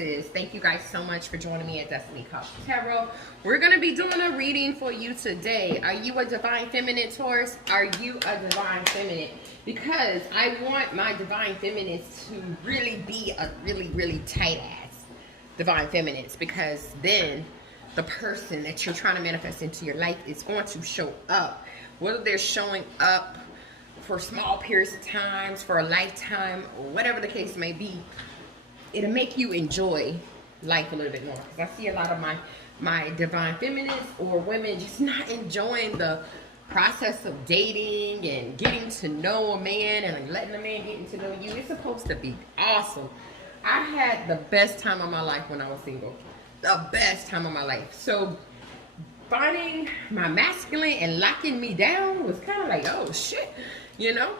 Tauruses, thank you guys so much for joining me at Destiny Coffee Tarot. We're going to be doing a reading for you today. Are you a divine feminine, Taurus? Are you a divine feminine? Because I want my divine feminines to really be a really tight ass divine feminines, because then the person that you're trying to manifest into your life is going to show up. Whether they're showing up for small periods of times, for a lifetime, or whatever the case may be, it'll make you enjoy life a little bit more. Because I see a lot of my divine feminines or women just not enjoying the process of dating and getting to know a man and letting a man get to know you. It's supposed to be awesome. I had the best time of my life when I was single. The best time of my life. So finding my masculine and locking me down was kind of like, oh shit, you know.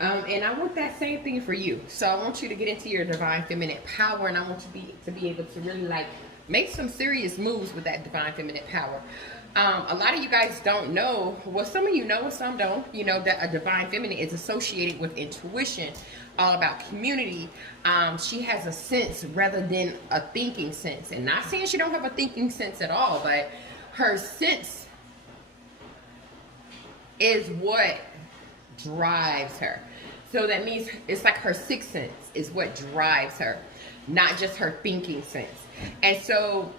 And I want that same thing for you. So I want you to get into your divine feminine power, and I want you to be able to really like make some serious moves with that divine feminine power. A lot of you guys don't know, well, some of you know, some don't, you know, that a divine feminine is associated with intuition, all about community. She has a sense rather than a thinking sense. And not saying she don't have a thinking sense at all, but her sense is what drives her. So that means it's like her sixth sense is what drives her, not just her thinking sense. And so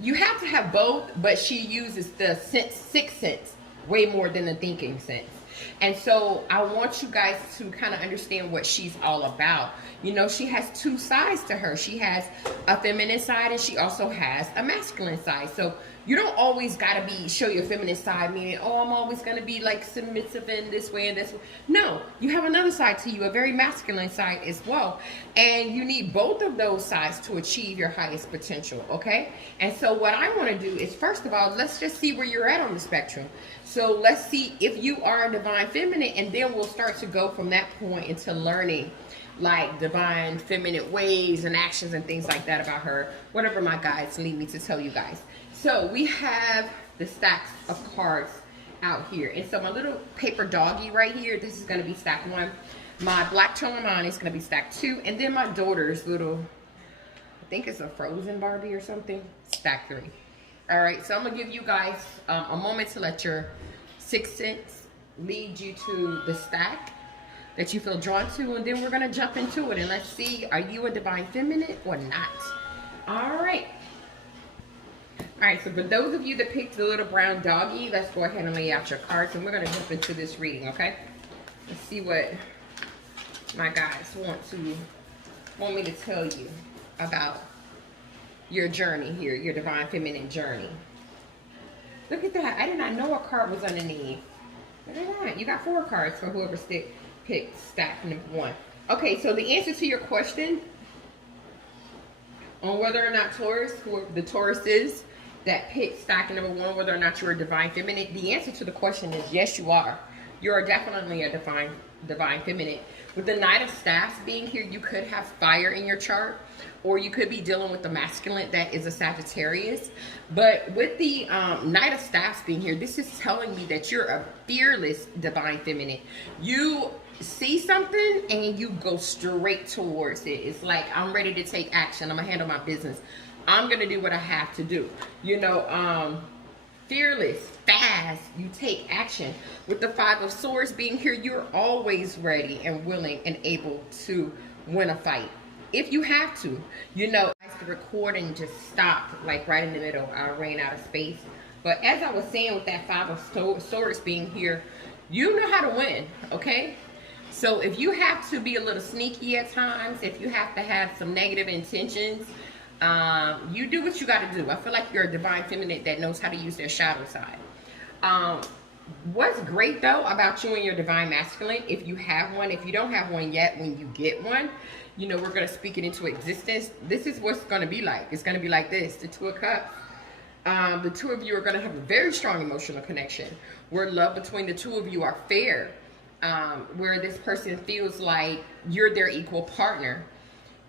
you have to have both, but she uses the sixth sense way more than the thinking sense. And so I want you guys to kind of understand what she's all about. You know, she has two sides to her. She has a feminine side, and she also has a masculine side. So you don't always got to show your feminine side, meaning, oh, I'm always going to be like submissive in this way and this way. No, you have another side to you, a very masculine side as well. And you need both of those sides to achieve your highest potential, okay? And so what I want to do is, first of all, let's just see where you're at on the spectrum. So let's see if you are a divine feminine, and then we'll start to go from that point into learning like divine feminine ways and actions and things like that about her, whatever my guides lead me to tell you guys. So we have the stacks of cards out here. And so my little paper doggy right here, this is going to be stack 1. My black Charlemagne is going to be stack 2. And then my daughter's little, I think it's a Frozen Barbie or something, stack 3. All right, so I'm going to give you guys a moment to let your sixth sense lead you to the stack that you feel drawn to. And then we're going to jump into it. And let's see, are you a divine feminine or not? All right. All right, so for those of you that picked the little brown doggy, let's go ahead and lay out your cards, and we're going to jump into this reading, okay? Let's see what my guys want me to tell you about your journey here, your divine feminine journey. Look at that. I did not know a card was underneath. Look at that. You got 4 cards for whoever picked stack number 1. Okay, so the answer to your question on whether or not Taurus, whoever the Taurus is, that picked stack number 1, whether or not you're a divine feminine, the answer to the question is yes, you are. You are definitely a divine feminine. With the Knight of Staffs being here, you could have fire in your chart, or you could be dealing with the masculine that is a Sagittarius. But with the Knight of Staffs being here, this is telling me that you're a fearless divine feminine. You see something and you go straight towards it. It's like, I'm ready to take action. I'm gonna handle my business. I'm gonna do what I have to do. You know, fearless, fast, you take action. With the 5 of Swords being here, you're always ready and willing and able to win a fight if you have to. You know, the recording just stopped like right in the middle. I ran out of space. But as I was saying, with that 5 of Swords being here, you know how to win, okay? So if you have to be a little sneaky at times, if you have to have some negative intentions, you do what you got to do. I feel like you're a divine feminine that knows how to use their shadow side. What's great though about you and your divine masculine, if you have one, if you don't have one yet, when you get one, you know, we're going to speak it into existence. This is what's going to be like. It's going to be like this. The 2 of Cups. The 2 of you are going to have a very strong emotional connection, where love between the 2 of you are fair, where this person feels like you're their equal partner.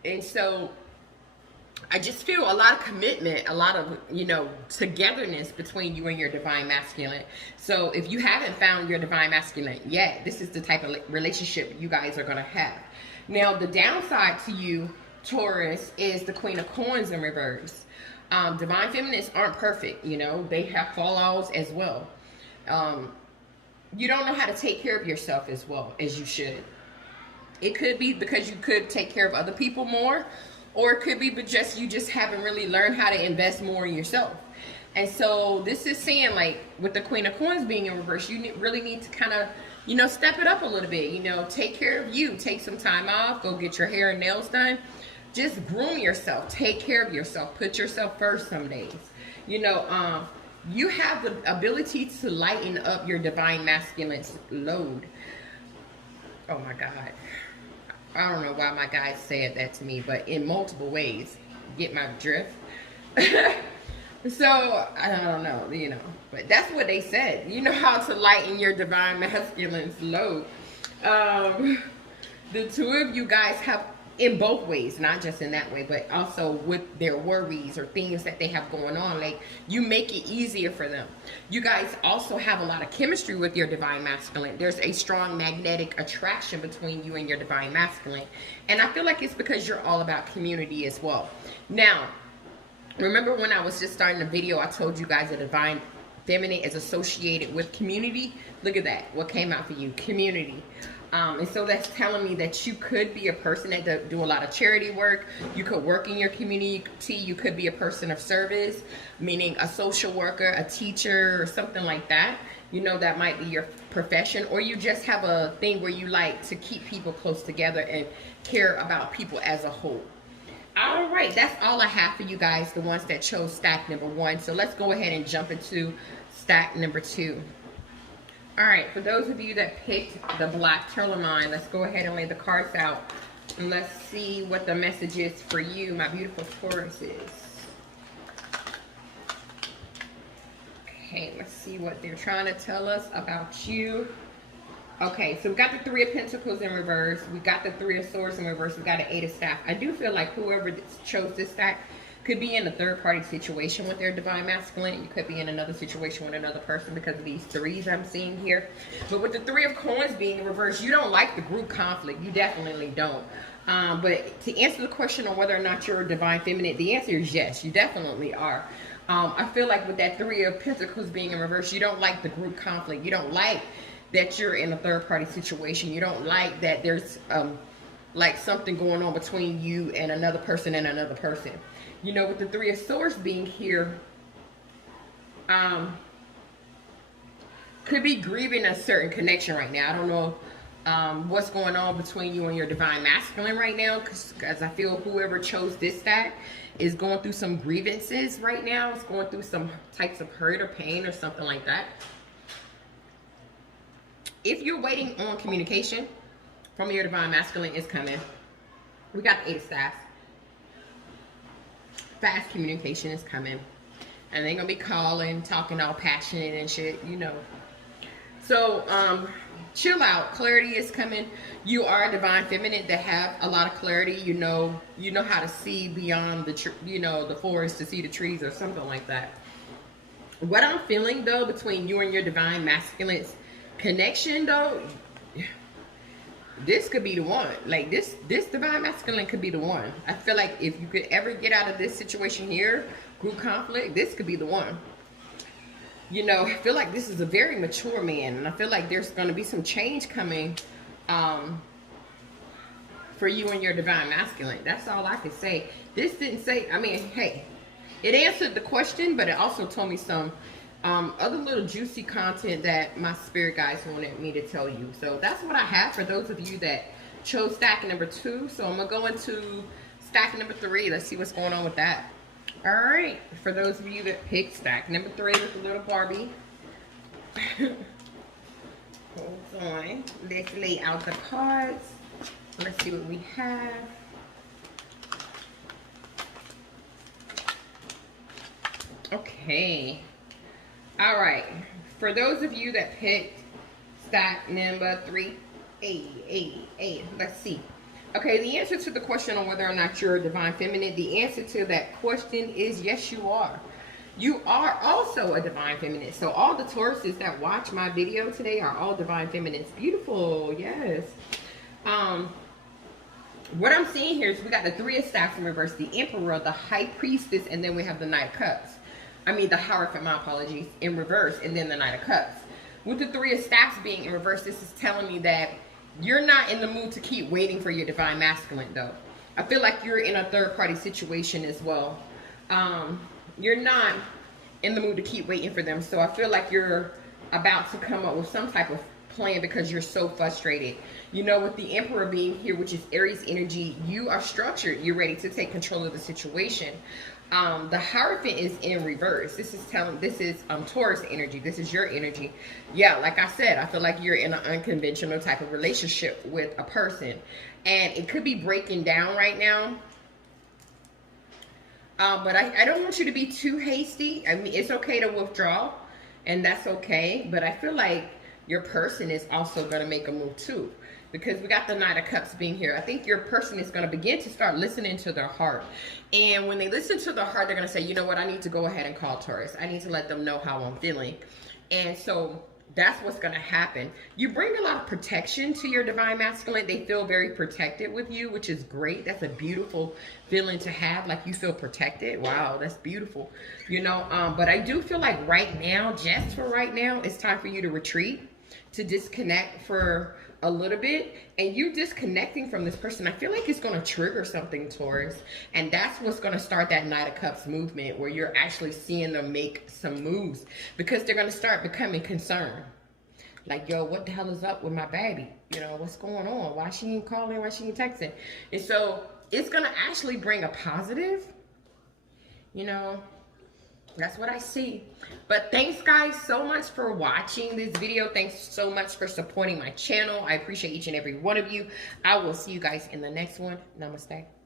And so I just feel a lot of commitment, a lot of, you know, togetherness between you and your divine masculine. So if you haven't found your divine masculine yet, this is the type of relationship you guys are going to have. Now, the downside to you, Taurus, is the Queen of Coins in reverse. Divine Feminines aren't perfect, you know. They have flaws as well. You don't know how to take care of yourself as well as you should. It could be because you could take care of other people more, or it could be just you just haven't really learned how to invest more in yourself. And so this is saying, like, with the Queen of Coins being in reverse, you really need to kind of, you know, step it up a little bit. You know, take care of you. Take some time off. Go get your hair and nails done. Just groom yourself. Take care of yourself. Put yourself first some days. You know, you have the ability to lighten up your divine masculine's load. Oh, my God. I don't know why my guys said that to me, but in multiple ways. Get my drift? So, I don't know, you know, but that's what they said. You know how to lighten your divine masculine's load. The two of you guys have, in both ways, not just in that way, but also with their worries or things that they have going on, like, you make it easier for them. You guys also have a lot of chemistry with your divine masculine. There's a strong magnetic attraction between you and your divine masculine. And I feel like it's because you're all about community as well. Now, remember when I was just starting the video, I told you guys the divine feminine is associated with community? Look at that. What came out for you? Community. And so that's telling me that you could be a person that do a lot of charity work. You could work in your community. You could be a person of service, meaning a social worker, a teacher, or something like that. You know, that might be your profession. Or you just have a thing where you like to keep people close together and care about people as a whole. All right, that's all I have for you guys, the ones that chose stack number 1. So let's go ahead and jump into stack number 2. All right, for those of you that picked the black tourmaline, let's go ahead and lay the cards out. And let's see what the message is for you, my beautiful Tauruses. Okay, let's see what they're trying to tell us about you. Okay, so we got the 3 of Pentacles in reverse. We got the 3 of Swords in reverse. We got an 8 of Staff. I do feel like whoever chose this stack could be in a third-party situation with their divine masculine. You could be in another situation with another person because of these 3s I'm seeing here. But with the 3 of Coins being in reverse, you don't like the group conflict. You definitely don't. But to answer the question on whether or not you're a divine feminine, the answer is yes, you definitely are. I feel like with that 3 of Pentacles being in reverse, you don't like the group conflict. You don't like that you're in a third-party situation. You don't like that there's like something going on between you and another person and another person. You know, with the 3 of Swords being here, could be grieving a certain connection right now. I don't know what's going on between you and your divine masculine right now, because I feel whoever chose this stack is going through some grievances right now. It's going through some types of hurt or pain or something like that. If you're waiting on communication from your divine masculine, is coming. We got the 8 of Staffs. Fast communication is coming. And they're going to be calling, talking all passionate and shit, you know. So, chill out. Clarity is coming. You are a divine feminine that have a lot of clarity. You know how to see beyond the, the forest to see the trees or something like that. What I'm feeling, though, between you and your divine masculine's connection, though, this could be the one. Like, this divine masculine could be the one. I feel like if you could ever get out of this situation here, group conflict, this could be the one. You know, I feel like this is a very mature man, and I feel like there's going to be some change coming for you and your divine masculine. That's all I could say. This didn't say, I mean, hey, it answered the question, but it also told me some other little juicy content that my spirit guides wanted me to tell you. So that's what I have for those of you that chose stack number 2. So I'm going to go into stack number 3. Let's see what's going on with that. All right. For those of you that picked stack number 3 with the little Barbie. Hold on. Let's lay out the cards. Let's see what we have. Okay. All right, for those of you that picked stack number 3, let's see. Okay, the answer to the question on whether or not you're a divine feminine, the answer to that question is yes, you are. You are also a divine feminine. So all the Tauruses that watch my video today are all divine feminines. Beautiful, yes. what I'm seeing here is we got the Three of Staffs in reverse, the Emperor, the High Priestess, and then we have the Knight of Cups. I mean, the Hierophant, my apologies, in reverse, and then the Knight of Cups. With the Three of Staffs being in reverse, this is telling me that you're not in the mood to keep waiting for your Divine Masculine, though. I feel like you're in a third-party situation as well. You're not in the mood to keep waiting for them. So I feel like you're about to come up with some type of plan because you're so frustrated. You know, with the Emperor being here, which is Aries energy, you are structured. You're ready to take control of the situation. The Hierophant is in reverse. This is Taurus energy. This is your energy. Yeah, like I said, I feel like you're in an unconventional type of relationship with a person. And it could be breaking down right now. But I don't want you to be too hasty. I mean, it's okay to withdraw, and that's okay. But I feel like your person is also going to make a move too, because we got the Knight of Cups being here. I think your person is going to begin to start listening to their heart. And when they listen to their heart, they're going to say, you know what, I need to go ahead and call Taurus. I need to let them know how I'm feeling. And so that's what's going to happen. You bring a lot of protection to your Divine Masculine. They feel very protected with you, which is great. That's a beautiful feeling to have, like you feel protected. Wow, that's beautiful. You know, but I do feel like right now, just for right now, it's time for you to retreat, to disconnect for a little bit. And you disconnecting from this person, I feel like it's going to trigger something, Taurus. And that's what's going to start that Knight of Cups movement, where you're actually seeing them make some moves, because they're going to start becoming concerned. Like, yo, what the hell is up with my baby? You know, what's going on? Why she ain't calling? Why she ain't texting? And so it's going to actually bring a positive, you know. That's what I see. But thanks, guys, so much for watching this video. Thanks so much for supporting my channel. I appreciate each and every one of you. I will see you guys in the next one. Namaste.